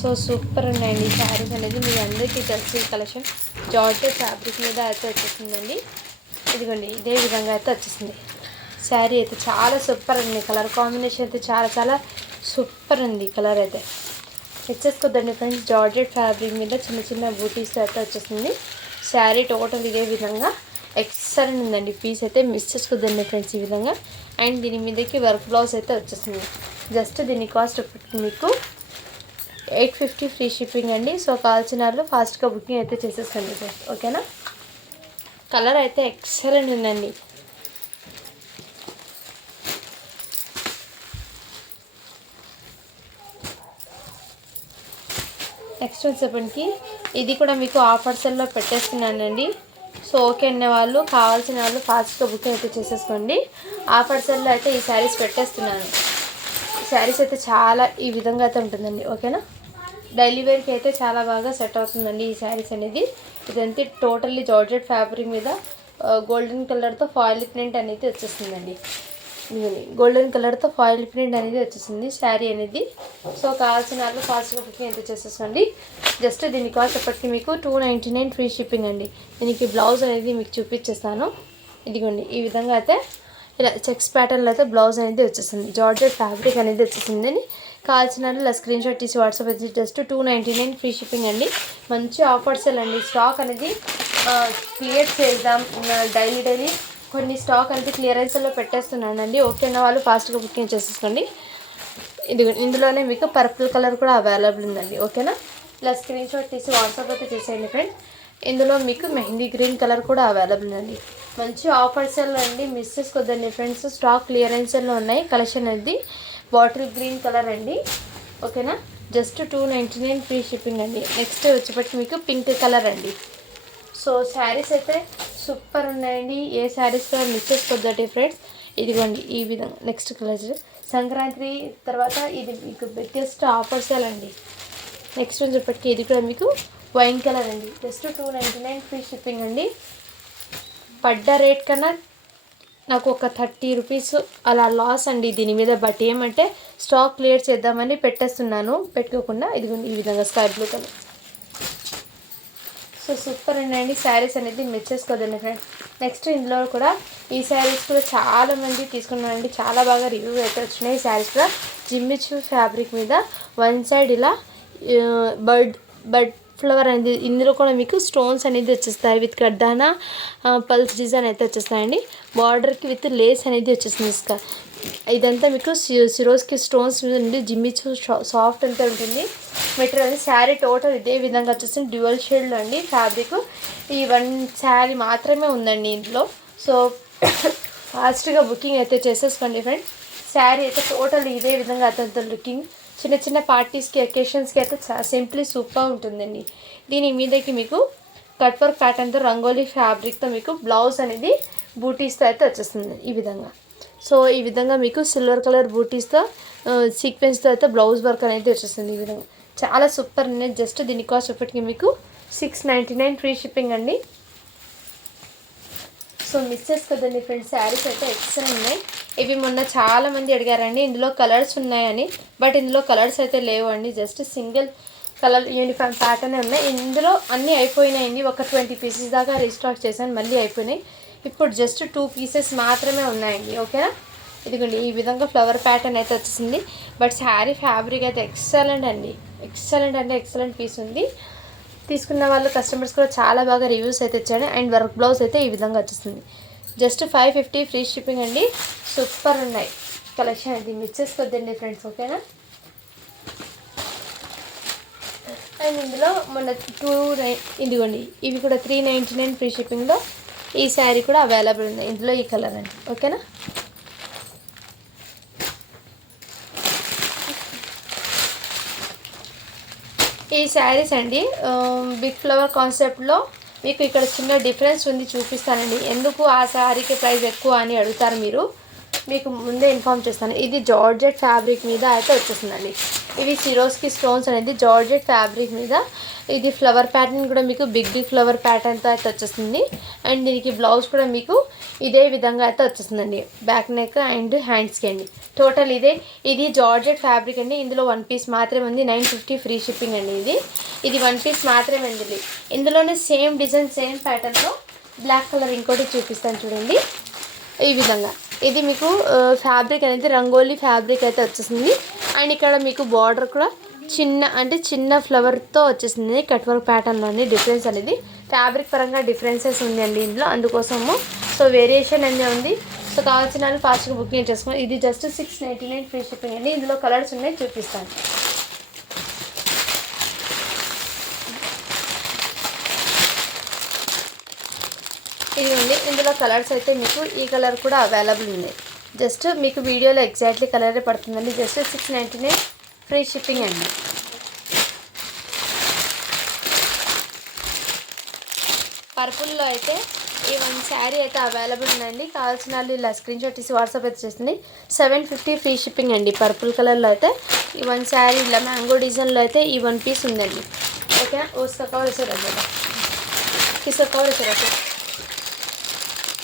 సో సూపర్ ఉన్నాయండి ఈ శారీస్ అనేది. మీ అందరికీ తెలిసి కలెక్షన్ జార్జెట్ ఫ్యాబ్రిక్ మీద అయితే వచ్చేసిందండి. ఇదిగోండి ఇదే విధంగా అయితే వచ్చేసింది శారీ అయితే. చాలా సూపర్ అండి. కలర్ కాంబినేషన్ అయితే చాలా చాలా సూపర్ ఉంది. కలర్ అయితే ఇచ్చేసుకోద్దండి ఫ్రెండ్స్. జార్జెట్ ఫ్యాబ్రిక్ మీద చిన్న చిన్న బూటీస్ అయితే వచ్చేస్తుంది శారీ. టోటల్ ఇదే విధంగా ఎక్సలెంట్ ఉందండి పీస్ అయితే. మిస్ చేసుకోద్దండి ఫ్రెండ్స్ ఈ విధంగా. అండ్ దీని మీదకి వర్క్ బ్లౌజ్ అయితే వచ్చేస్తుంది. జస్ట్ దీని కాస్ట్ మీకు 850 ఫ్రీ షిప్పింగ్ అండి. సో కావాల్సిన వాళ్ళు ఫాస్ట్గా బుకింగ్ అయితే చేసేసుకోండి ఫ్రెండ్స్. ఓకేనా. కలర్ అయితే ఎక్సలెంట్ ఉందండి. నెక్స్ట్ వచ్చేప్పటికి ఇది కూడా మీకు ఆఫర్స్లో పెట్టేస్తున్నానండి. సో ఓకే అనే వాళ్ళు కావాల్సిన వాళ్ళు ఫాస్ట్గా బుకింగ్ అయితే చేసేసుకోండి. ఆఫర్స్లో అయితే ఈ శారీస్ పెట్టేస్తున్నాను. శారీస్ అయితే చాలా ఈ విధంగా అయితే ఉంటుందండి. ఓకేనా. డైలీ వేర్కి అయితే చాలా బాగా సెట్ అవుతుందండి ఈ శారీస్ అనేది. ఇదంతా టోటల్లీ జార్జెట్ ఫ్యాబ్రిక్ మీద గోల్డెన్ కలర్తో ఫాయిల్ ప్రింట్ అనేది వచ్చేస్తుందండి. గోల్డెన్ కలర్తో ఫాయిల్ ప్రింట్ అనేది వచ్చేసింది శారీ అనేది. సో కావాల్సిన వాళ్ళు ఫాస్ట్గా బుకింగ్ అయితే చేసేసుకోండి. జస్ట్ దీని కాస్ట్ ఎప్పటికీ మీకు 299 ఫ్రీ షిప్పింగ్ అండి. దీనికి బ్లౌజ్ అనేది మీకు చూపించేస్తాను. ఇదిగోండి ఈ విధంగా అయితే ఇలా చెక్స్ ప్యాటర్న్లో అయితే బ్లౌజ్ అనేది వచ్చేసింది. జార్జెట్ ఫ్యాబ్రిక్ అనేది వచ్చేసింది. కావాల్సిన వాళ్ళు స్క్రీన్ షాట్ తీసి వాట్సాప్ అయితే జస్ట్ 299 ఫ్రీ షిప్పింగ్ అండి. మంచి ఆఫర్స్ అండి. స్టాక్ అనేది క్లియర్ చేద్దాం. డైలీ కొన్ని స్టాక్ అనేది క్లియరెన్స్లో పెట్టేస్తున్నానండి. ఓకే అన్న వాళ్ళు ఫాస్ట్గా బుకింగ్ చేసేసుకోండి. ఇందులోనే మీకు పర్పుల్ కలర్ కూడా అవైలబుల్ ఉందండి. ఓకేనా. ఇలా స్క్రీన్ షాట్ తీసి వాట్సాప్ అయితే చేసేయండి ఫ్రెండ్స్. ఇందులో మీకు మెహందీ గ్రీన్ కలర్ కూడా అవైలబుల్ ఉందండి. మంచి ఆఫర్ సేల్లో అండి, మిస్ చేసుకోవద్దండి ఫ్రెండ్స్. స్టాక్ క్లియరెన్స్లో ఉన్నాయి కలెక్షన్ అనేది. బాటిల్ గ్రీన్ కలర్ అండి, ఓకేనా. జస్ట్ 299 ఫ్రీ షిప్పింగ్ అండి. నెక్స్ట్ వచ్చేప్పటికి మీకు పింక్ కలర్ అండి. సో శారీస్ అయితే సూపర్ ఉన్నాయండి, ఏ శారీస్ కూడా మిస్ చేసుకోవద్దండి ఫ్రెండ్స్. ఇదిగోండి ఈ విధంగా. నెక్స్ట్ కలర్ సంక్రాంతి తర్వాత ఇది మీకు బిగ్గెస్ట్ ఆఫర్ సేల్ అండి. నెక్స్ట్ వచ్చేప్పటికి ఇది కూడా మీకు వైన్ కలర్ అండి. జస్ట్ 299 ఫ్రీ షిప్పింగ్ అండి. పడ్డ రేట్ కన్నా నాకు ఒక 30 రూపీస్ అలా లాస్ అండి దీని మీద. బట్ ఏమంటే స్టాక్ క్లియర్ చేద్దామని పెట్టేస్తున్నాను, పెట్టుకోకుండా. ఇదిగోండి ఈ విధంగా sky blue colour. So super ఉన్నాయండి శారీస్ అనేది, మిస్ చేసుకోదండి ఫ్రెండ్స్. నెక్స్ట్ ఇందులో కూడా ఈ శారీస్ కూడా చాలామంది తీసుకున్నారండి, చాలా బాగా రివ్యూ అయితే వచ్చినాయి. ఈ శారీస్ కూడా జిమ్మిచు ఫ్యాబ్రిక్ మీద వన్ సైడ్ ఇలా బర్డ్ ఫ్లవర్ అనేది, ఇందులో కూడా మీకు స్టోన్స్ అనేది వచ్చేస్తాయి విత్ కడ్డానా పల్స్ డిజైన్ అయితే వచ్చేస్తాయండి. బార్డర్కి విత్ లేస్ అనేది వచ్చేస్తుంది. ఇదంతా మీకు సిరోస్కి స్టోన్స్ మీద ఉండి జిమ్మిచు సాఫ్ట్ అంతా ఉంటుంది మెటీరియల్ అనేది. శారీ టోటల్ ఇదే విధంగా వచ్చేసింది, డ్యూయల్ షేడ్లో అండి ఫ్యాబ్రిక్. ఈ వన్ శారీ మాత్రమే ఉందండి ఇందులో. సో ఫాస్ట్గా బుకింగ్ అయితే చేసేసుకోండి ఫ్రెండ్స్. శారీ అయితే టోటల్ ఇదే విధంగా అతనితో లుకింగ్. చిన్న చిన్న పార్టీస్కి అకేషన్స్కి అయితే సింప్లీ సూపర్ ఉంటుందండి. దీని మీదకి మీకు కట్ వర్క్ ప్యాటర్న్తో రంగోలీ ఫ్యాబ్రిక్తో మీకు బ్లౌజ్ అనేది బూటీస్తో అయితే వచ్చేస్తుంది ఈ విధంగా. సో ఈ విధంగా మీకు సిల్వర్ కలర్ బూటీస్తో సీక్వెన్స్తో అయితే బ్లౌజ్ వర్క్ అనేది వచ్చేస్తుంది ఈ విధంగా. చాలా సూపర్ ఉన్నాయి. జస్ట్ దీని కాస్ట్ ఇప్పటికి మీకు 699 ఫ్రీ షిప్పింగ్ అండి. సో మిస్ చేసుకోదండి ఫ్రెండ్స్, శారీస్ అయితే ఎక్సలెంట్ ఉన్నాయి. ఇవి మొన్న చాలామంది అడిగారండి ఇందులో కలర్స్ ఉన్నాయని, బట్ ఇందులో కలర్స్ అయితే లేవు అండి. Just single colour uniform pattern ఉన్నాయి. ఇందులో అన్నీ అయిపోయినాయండి, ఒక 20 పీసెస్ దాకా రీస్టాక్ చేశాను, మళ్ళీ అయిపోయినాయి. ఇప్పుడు జస్ట్ 2 పీసెస్ మాత్రమే ఉన్నాయండి, ఓకేనా. ఇదిగోండి ఈ విధంగా ఫ్లవర్ ప్యాటర్న్ అయితే వచ్చింది. బట్ శారీ ఫ్యాబ్రిక్ అయితే ఎక్సలెంట్ అండి, ఎక్సలెంట్ అంటే ఎక్సలెంట్ పీస్ ఉంది. తీసుకున్న వాళ్ళు కస్టమర్స్ కూడా చాలా బాగా రివ్యూస్ అయితే ఇచ్చాడు. అండ్ వర్క్ బ్లౌజ్ అయితే ఈ విధంగా వచ్చేస్తుంది. జస్ట్ 550 ఫ్రీ షిప్పింగ్ అండి. సూపర్ ఉన్నాయి కలెక్షన్ అది, మిస్ చేసుకోవద్దండి ఫ్రెండ్స్, ఓకేనా. అండ్ ఇందులో మన ఇదిగోండి ఇవి కూడా 399 ఫ్రీ షిప్పింగ్లో ఈ శారీ కూడా అవైలబుల్ ఉంది. ఇందులో ఈ కలర్ అండి, ఓకేనా. ఈ శారీస్ అండి బిగ్ ఫ్లవర్ కాన్సెప్ట్లో మీకు ఇక్కడ చిన్న డిఫరెన్స్ ఉంది, చూపిస్తానండి. ఎందుకు ఆ శారీకి ప్రైస్ ఎక్కువ అని అడుగుతారు మీరు, మీకు ముందే ఇన్ఫామ్ చేస్తాను. ఇది జార్జెట్ ఫ్యాబ్రిక్ మీద అయితే వచ్చేస్తుందండి. ఇవి సిరోస్కి స్టోన్స్ అనేది జార్జెట్ ఫ్యాబ్రిక్ మీద. ఇది ఫ్లవర్ ప్యాటర్న్ కూడా మీకు బిగ్ ఫ్లవర్ ప్యాటర్న్తో అయితే వచ్చేస్తుంది. అండ్ దీనికి బ్లౌజ్ కూడా మీకు ఇదే విధంగా అయితే వచ్చేస్తుందండి, బ్యాక్ నెక్ అండ్ హ్యాండ్స్కి అండి. టోటల్ ఇది జార్జెట్ ఫ్యాబ్రిక్ అండి. ఇందులో 1 పీస్ మాత్రమే ఉంది, 950 ఫ్రీ షిప్పింగ్ అండి. ఇది 1 పీస్ మాత్రమే ఉంది. ఇందులోనే సేమ్ డిజైన్ సేమ్ ప్యాటర్న్లో బ్లాక్ కలర్ ఇంకోటి చూపిస్తాను చూడండి ఈ విధంగా. ఇది మీకు ఫ్యాబ్రిక్ అనేది రంగోలీ ఫ్యాబ్రిక్ అయితే వచ్చేసింది. అండ్ ఇక్కడ మీకు బార్డర్ కూడా చిన్న ఫ్లవర్తో వచ్చేసింది కట్ వర్క్ ప్యాటర్న్లోని. డిఫరెన్స్ అనేది ఫ్యాబ్రిక్ పరంగా డిఫరెన్సెస్ ఉంది అండి ఇందులో, అందుకోసము. సో వేరియేషన్ అనేది ఉంది. సో కావాల్సిన వాళ్ళు ఫాస్ట్గా బుకింగ్ చేసుకోండి. ఇది జస్ట్ 699 ఫ్రీ షిప్పింగ్ అండి. ఇందులో కలర్స్ ఉన్నాయి, చూపిస్తాను. ఇది ఉంది, ఇందులో కలర్స్ అయితే మీకు ఈ కలర్ కూడా అవైలబుల్ ఉంది. జస్ట్ మీకు వీడియోలో ఎగ్జాక్ట్లీ కలరే పడుతుందండి. జస్ట్ 699 ఫ్రీ షిప్పింగ్ అండి. పర్పుల్లో అయితే ఈ 1 శారీ అయితే అవైలబుల్ ఉందండి. కావాల్సిన వాళ్ళు ఇలా స్క్రీన్ షాట్ తీసి వాట్సాప్ అయితే చేస్తుంది. 750 ఫ్రీ షిప్పింగ్ అండి. పర్పుల్ కలర్లో అయితే ఈ 1 శారీ ఇలా మ్యాంగో డిజైన్లో అయితే ఈ 1 పీస్ ఉందండి, ఓకే. उसका कवर ऐसे रख देगा, किसका कवर ऐसे रखो.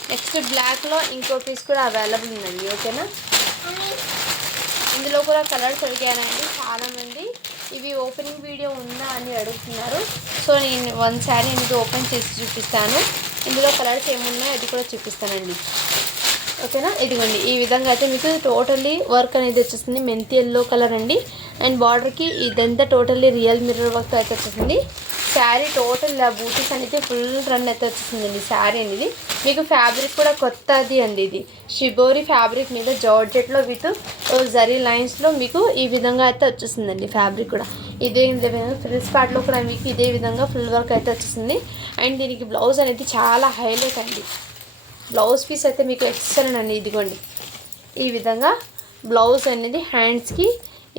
నెక్స్ట్ బ్లాక్లో ఇంకో పీస్ కూడా అవైలబుల్ ఉందండి, ఓకేనా. ఇందులో కూడా కలర్స్ అడిగానండి చాలామంది, ఇవి ఓపెనింగ్ వీడియో ఉందా అని అడుగుతున్నారు. సో నేను 1 శారీ అనేది ఓపెన్ చేసి చూపిస్తాను. ఇందులో కలర్స్ ఏమున్నాయో అది కూడా చూపిస్తానండి, ఓకేనా. ఇదిగోండి ఈ విధంగా అయితే మీకు టోటల్లీ వర్క్ అనేది వచ్చేస్తుంది. మెంతి ఎల్లో కలర్ అండి. అండ్ బార్డర్కి ఇదంతా టోటల్లీ రియల్ మిర్రర్ వర్క్ అయితే వచ్చేసింది. శారీ టోటల్ బూటీస్ అనేది ఫుల్ రన్ అయితే వచ్చేసిందండి. శారీ అనేది మీకు ఫ్యాబ్రిక్ కూడా కొత్తది అండి. ఇది షిబోరి ఫ్యాబ్రిక్ మీద జార్జెట్లో విత్ జరీ లైన్స్లో మీకు ఈ విధంగా అయితే వచ్చేసిందండి. ఫ్యాబ్రిక్ కూడా ఇదే విధంగా ఫ్రిల్స్ పార్ట్లో కూడా మీకు ఇదే విధంగా ఫుల్ వర్క్ అయితే వచ్చేసింది. అండ్ దీనికి బ్లౌజ్ అనేది చాలా హైలైట్ అండి. బ్లౌజ్ పీస్ అయితే మీకు ఎక్సలెంట్ అండి. ఇదిగోండి ఈ విధంగా బ్లౌజ్ అనేది హ్యాండ్స్కి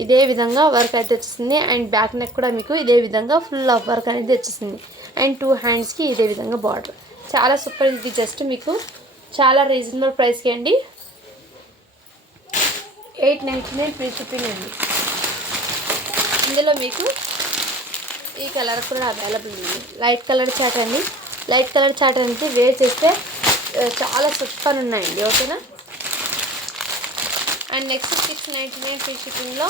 ఇదే విధంగా వర్క్ అయితే వచ్చేసింది. అండ్ బ్యాక్ నెక్ కూడా మీకు ఇదే విధంగా ఫుల్ ఆఫ్ వర్క్ అనేది వచ్చేసింది. అండ్ 2 హ్యాండ్స్కి ఇదే విధంగా బార్డర్. చాలా సూపర్. ఇది జస్ట్ మీకు చాలా రీజనబుల్ ప్రైస్కి అండి. 899 ఫ్రీ షిప్పింగ్ అండి. ఇందులో మీకు ఈ కలర్ కూడా అవైలబుల్ ఉంది. లైట్ కలర్ చాట్ అండి. లైట్ కలర్ చాట్ అనేది వేర్ చేస్తే చాలా సూపర్ ఉన్నాయండి. ఓకేనా. అండ్ నెక్స్ట్ 699 ఫ్రీ షిప్పింగ్లో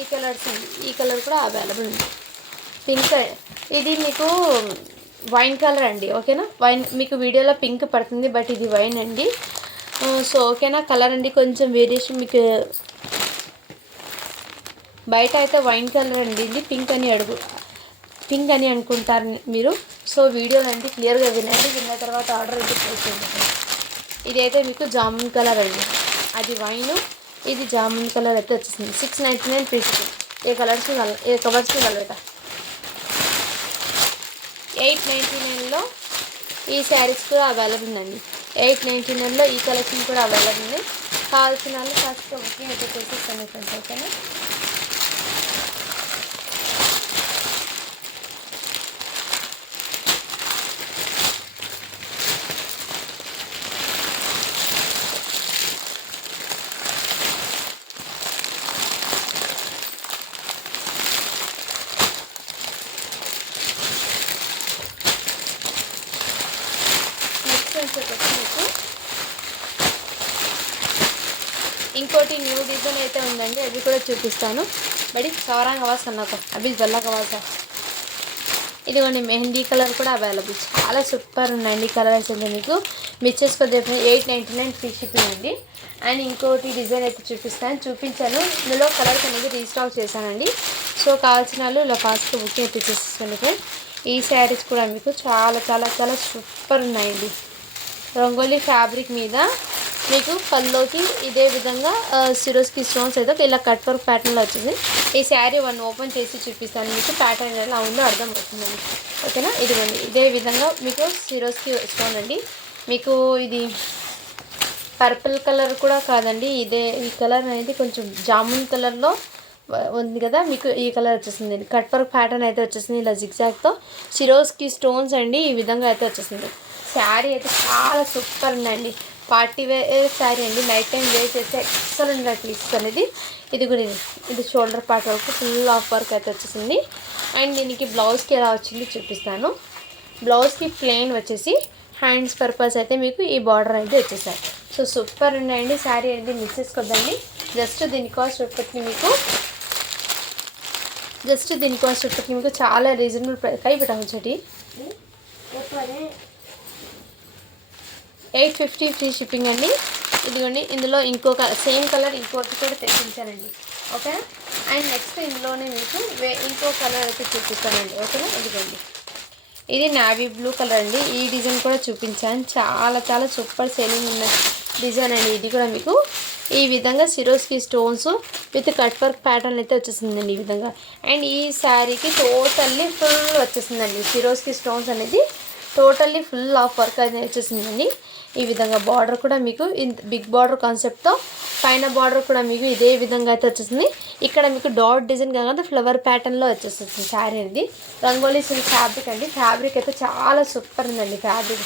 ఈ కలర్స్ అండి. ఈ కలర్ కూడా అవైలబుల్ ఉంది. పింక్, ఇది మీకు వైన్ కలర్ అండి. ఓకేనా. వైన్ మీకు వీడియోలో పింక్ పడుతుంది, బట్ ఇది వైన్ అండి. సో ఓకేనా. కలర్ అండి కొంచెం వేరియేషన్. మీకు బయట అయితే వైన్ కలర్ అండి, ఇది పింక్ అని అనుకుంటారు మీరు. సో వీడియోలో అంటే క్లియర్గా వినండి. విన్న తర్వాత ఆర్డర్ అయితే ప్లేస్ చేయండి. ఇదైతే మీకు జామున్ కలర్ అండి. అది వైన్, ఇది జామున్ కలర్ అయితే వచ్చేసింది. 699 ఫ్రీ షిప్పింగ్. ఏ కలర్స్ని కలవట. 899లో ఈ శారీస్ కూడా అవైలబుల్ ఉందండి. 899లో ఈ కలెక్షన్ కూడా అవైలబుల్ ఉంది. కావాల్సిన వాళ్ళు ఫస్ట్ బుకింగ్ అయితే చేసేస్తాను ఫ్రెండ్స్. ఓకేనా. మీకు ఇంకోటి న్యూ డిజైన్ అయితే ఉందండి, అది కూడా చూపిస్తాను. బడి సవరంగా ఆవాజ్ అన్నాక అవి జల్లగా ఆవాజ్. ఇదిగోండి మెహందీ కలర్ కూడా అవైలబుల్. చాలా సూపర్ ఉన్నాయండి కలర్స్ అయితే మీకు మిస్ చేసుకోవద్దు. 899 ఫ్రీ షిప్పింగ్ అండి. అండ్ ఇంకోటి డిజైన్ అయితే చూపించాను. ఇందులో కలర్స్ అనేది రీస్టాక్ చేశానండి. సో కావాల్సిన వాళ్ళు ఇలా ఫాస్ట్గా బుకింగ్ అయితే చేసేసుకోండి ఫ్రెండ్స్. ఈ శారీస్ కూడా మీకు చాలా చాలా చాలా సూపర్ ఉన్నాయండి. రంగోలీ ఫ్యాబ్రిక్ మీద మీకు పల్లోకి ఇదే విధంగా సిరోస్కి స్టోన్స్ అయితే ఇలా కట్ వర్క్ ప్యాటర్న్లో వచ్చింది. ఈ శారీ ఓపెన్ చేసి చూపిస్తాను మీకు. ప్యాటర్న్ ఎలా ఉందో అర్థమవుతుందండి. ఓకేనా. ఇదిగోండి ఇదే విధంగా మీకు సిరోస్కి స్టోన్ అండి. మీకు ఇది పర్పుల్ కలర్ కూడా కాదండి, ఈ కలర్ అనేది కొంచెం జామున్ కలర్లో ఉంది కదా. మీకు ఈ కలర్ వచ్చేసింది. కట్ వర్క్ ప్యాటర్న్ అయితే వచ్చేసింది ఇలా జిగ్జాగ్తో. సిరోస్కి స్టోన్స్ అండి ఈ విధంగా అయితే వచ్చేసింది. శారీ అయితే చాలా సూపర్ ఉందండి. పార్టీ వేర్ శారీ అండి. నైట్ టైం వేర్ చేస్తే ఎక్సలెంట్గా తీసుకునేది. ఇది కూడా ఇది షోల్డర్ పార్ట్ వరకు ఫుల్ ఆఫ్ వర్క్ అయితే వచ్చేసింది. అండ్ దీనికి బ్లౌజ్కి ఎలా వచ్చింది చూపిస్తాను. బ్లౌజ్కి ప్లెయిన్ వచ్చేసి హ్యాండ్స్ పర్పస్ అయితే మీకు ఈ బార్డర్ అయితే వచ్చేసాయి. సో సూపర్ ఉన్నాయండి. శారీ అనేది మిస్ చేసుకోద్దండి. జస్ట్ దీని కాస్ట్ వచ్చేప్పటికి మీకు చాలా రీజనబుల్ ప్రైస్. కై పెట్టవచ్చు 850 ఫ్రీ షిప్పింగ్ అండి. ఇదిగోండి ఇందులో ఇంకొక సేమ్ కలర్ ఇంకోటి కూడా తెప్పించానండి. ఓకేనా. అండ్ నెక్స్ట్ ఇందులోనే మీకు ఇంకో కలర్ అయితే చూపిస్తానండి. ఓకేనా. ఇదిగోండి ఇది నావీ బ్లూ కలర్ అండి. ఈ డిజైన్ కూడా చూపించాను. చాలా చాలా సూపర్ సేలింగ్ ఉన్న డిజైన్ అండి. ఇది కూడా మీకు ఈ విధంగా Swarovski stones with cut work pattern అయితే వచ్చేసిందండి ఈ విధంగా. అండ్ ఈ శారీకి టోటల్లీ ఫుల్ వచ్చేసిందండి. సిరోస్కి స్టోన్స్ అనేది టోటల్లీ ఫుల్ ఆఫ్ వర్క్ అనేది వచ్చేసిందండి. ఈ విధంగా బార్డర్ కూడా మీకు బిగ్ బార్డర్ కాన్సెప్ట్తో పైన బార్డర్ కూడా మీకు ఇదే విధంగా అయితే వచ్చేసింది. ఇక్కడ మీకు డాట్ డిజైన్ కాకుండా ఫ్లవర్ ప్యాటర్న్లో వచ్చేస్తుంది శారీ అనేది. రంగోలీ సిల్క్ ఫ్యాబ్రిక్ అండి. ఫ్యాబ్రిక్ అయితే చాలా సూపర్ ఉందండి ఫ్యాబ్రిక్.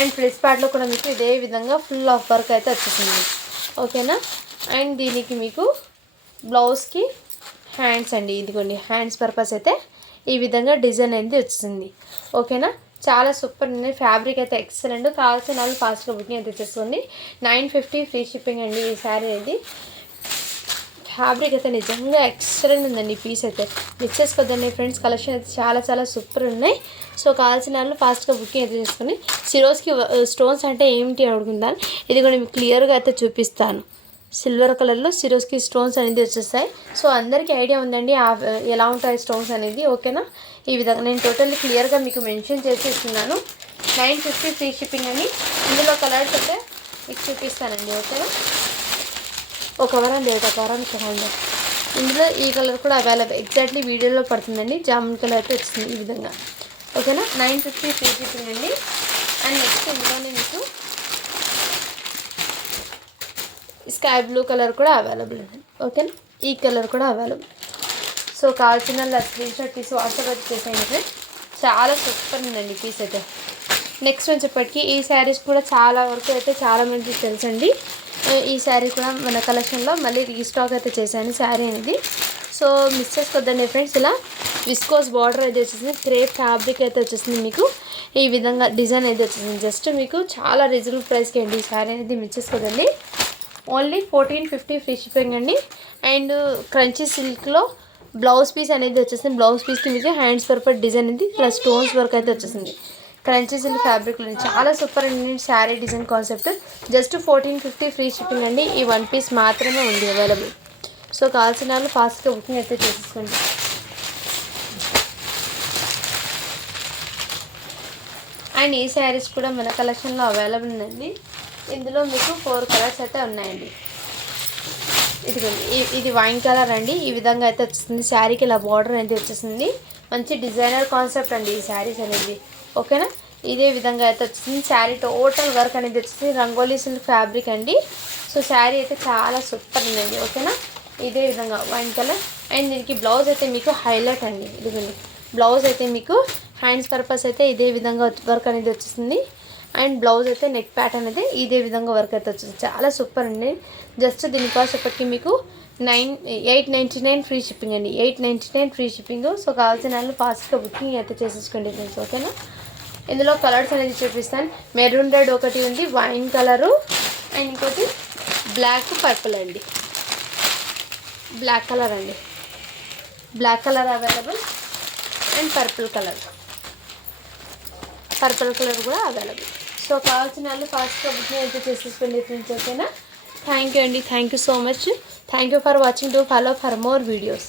అండ్ ఫ్లిస్ ప్యాడ్లో కూడా మీకు ఇదే విధంగా ఫుల్ ఆఫ్ వర్క్ అయితే వచ్చేసింది. ఓకేనా. అండ్ దీనికి మీకు బ్లౌజ్కి హ్యాండ్స్ అండి. ఇదిగోండి హ్యాండ్స్ పర్పస్ అయితే ఈ విధంగా డిజైన్ అనేది వచ్చింది. ఓకేనా. చాలా సూపర్ ఉంది. ఫ్యాబ్రిక్ అయితే ఎక్సలెంట్. కావాల్సిన వాళ్ళు ఫాస్ట్గా బుకింగ్ అయితే తెచ్చేసుకోండి. 950 ఫ్రీ షిప్పింగ్ అండి ఈ శారీ అనేది. ఫ్యాబ్రిక్ అయితే నిజంగా ఎక్సలెంట్ ఉందండి. పీస్ అయితే మిస్ చేసుకోవద్దండి ఫ్రెండ్స్. కలెక్షన్ అయితే చాలా చాలా సూపర్ ఉన్నాయి. సో కావాల్సిన వాళ్ళు ఫాస్ట్గా బుకింగ్ అయితే చేసుకొని సిరోస్కి స్టోన్స్ అంటే ఏమిటి అడుగుందాను. ఇది కూడా మీకు క్లియర్గా అయితే చూపిస్తాను. సిల్వర్ కలర్లో సిరోస్కి స్టోన్స్ అనేది వచ్చేస్తాయి. సో అందరికీ ఐడియా ఉందండి ఎలా ఉంటాయి స్టోన్స్ అనేది. ఓకేనా. ఈ విధంగా నేను టోటల్లీ క్లియర్గా మీకు మెన్షన్ చేసి ఇస్తున్నాను. 950 ఫ్రీ షిప్పింగ్ అని. ఇందులో కలర్స్ అయితే మీకు చూపిస్తానండి. ఓకేనా. ఒక వారం చూడండి. ఇందులో ఈ కలర్ కూడా అవైలబుల్ ఎగ్జాక్ట్లీ వీడియోలో పడుతుందండి. జామున్ కలర్ అయితే వచ్చింది ఈ విధంగా. ఓకేనా. 950 ఫ్రీ షిప్పింగ్ అండి. అండ్ నెక్స్ట్ ఇందులోనే మీకు స్కై బ్లూ కలర్ కూడా అవైలబుల్ ఉంది. ఓకేనా, ఈ కలర్ కూడా అవైలబుల్. సో కావాల్సిన స్క్రీన్ షాట్ తీసి వాట్సాప్ అయితే చేసేయండి ఫ్రెండ్స్. చాలా సూపర్ ఉందండి పీస్ అయితే. నెక్స్ట్ వచ్చేప్పటికి ఈ శారీస్ కూడా చాలా వరకు అయితే చాలా మందికి తెలుసండి. ఈ శారీ కూడా మన కలెక్షన్లో మళ్ళీ రీస్టాక్ అయితే చేశాను శారీ అనేది. సో మిస్ చేసుకోవద్దండి ఫ్రెండ్స్. ఇలా విస్కోస్ బార్డర్ అయితే వచ్చేసింది, క్రేప్ ఫ్యాబ్రిక్ అయితే వచ్చేసింది, మీకు ఈ విధంగా డిజైన్ అయితే వచ్చేసింది. జస్ట్ మీకు చాలా రీజనబుల్ ప్రైస్కి అండి ఈ శారీ అనేది మిస్ చేసుకోదండి. ఓన్లీ 1450 ఫ్రీ షిప్పింగ్ అండి. అండ్ క్రంచీ సిల్క్లో బ్లౌజ్ పీస్ అనేది వచ్చేసింది. బ్లౌజ్ పీస్కి మీకు హ్యాండ్స్ పర్ఫెక్ట్ డిజైన్ అనేది ప్లస్ స్టోన్స్ వర్క్ అయితే వచ్చేసింది. క్రంచీ సిల్క్ ఫ్యాబ్రిక్లో చాలా సూపర్ అండి sari design concept. Just 1450 free shipping అండి. ఈ వన్ పీస్ మాత్రమే ఉంది అవైలబుల్. సో కావాల్సిన వాళ్ళు ఫాస్ట్గా బుకింగ్ అయితే చేసేసుకోండి. అండ్ ఈ శారీస్ కూడా మన కలెక్షన్లో అవైలబుల్ ఉందండి. ఇందులో మీకు 4 కలర్స్ అయితే ఉన్నాయండి. ఇదిగోండి, ఇది వైన్ కలర్ అండి. ఈ విధంగా అయితే వచ్చేస్తుంది. శారీకి ఇలా బార్డర్ అనేది వచ్చేసింది. మంచి డిజైనర్ కాన్సెప్ట్ అండి ఈ శారీస్ అనేది. ఓకేనా, ఇదే విధంగా అయితే వచ్చింది. శారీ టోటల్ వర్క్ అనేది వచ్చింది. రంగోలీ సిల్క్ ఫ్యాబ్రిక్ అండి. సో శారీ అయితే చాలా సూపర్ ఉందండి. ఓకేనా, ఇదే విధంగా వైన్ కలర్. అండ్ దీనికి బ్లౌజ్ అయితే మీకు హైలైట్ అండి. ఇదిగోండి, బ్లౌజ్ అయితే మీకు హ్యాండ్స్ పర్పస్ అయితే ఇదే విధంగా వర్క్ అనేది వచ్చేసింది. అండ్ బ్లౌజ్ అయితే నెక్ ప్యాటర్న్ అయితే ఇదే విధంగా వర్క్ అయితే వచ్చేసింది. చాలా సూపర్ అండి. జస్ట్ దీని కాస్ట్ ఇప్పటికి మీకు 899 ఫ్రీ షిప్పింగ్ అండి. 899 ఫ్రీ షిప్పింగ్. సో కావాల్సిన వాళ్ళు ఫాస్ట్గా బుకింగ్ అయితే చేసేసుకోండి ఫ్రెండ్స్. ఓకేనా, ఇందులో కలర్స్ అనేది చూపిస్తాను. మెరూన్ రెడ్ ఒకటి ఉంది, వైన్ కలరు, అండ్ ఇంకోటి బ్లాక్ పర్పుల్ అండి. బ్లాక్ కలర్ అండి, black colour available. And purple colour కూడా అవైలబుల్. సో కావాల్సిన వాళ్ళు ఫాస్ట్గా బుకింగ్ అయితే చేసేసుకోండి ఫ్రెండ్స్. ఓకేనా, థ్యాంక్ యూ అండి. Thank you so much. Thank you for watching. Do follow for more videos.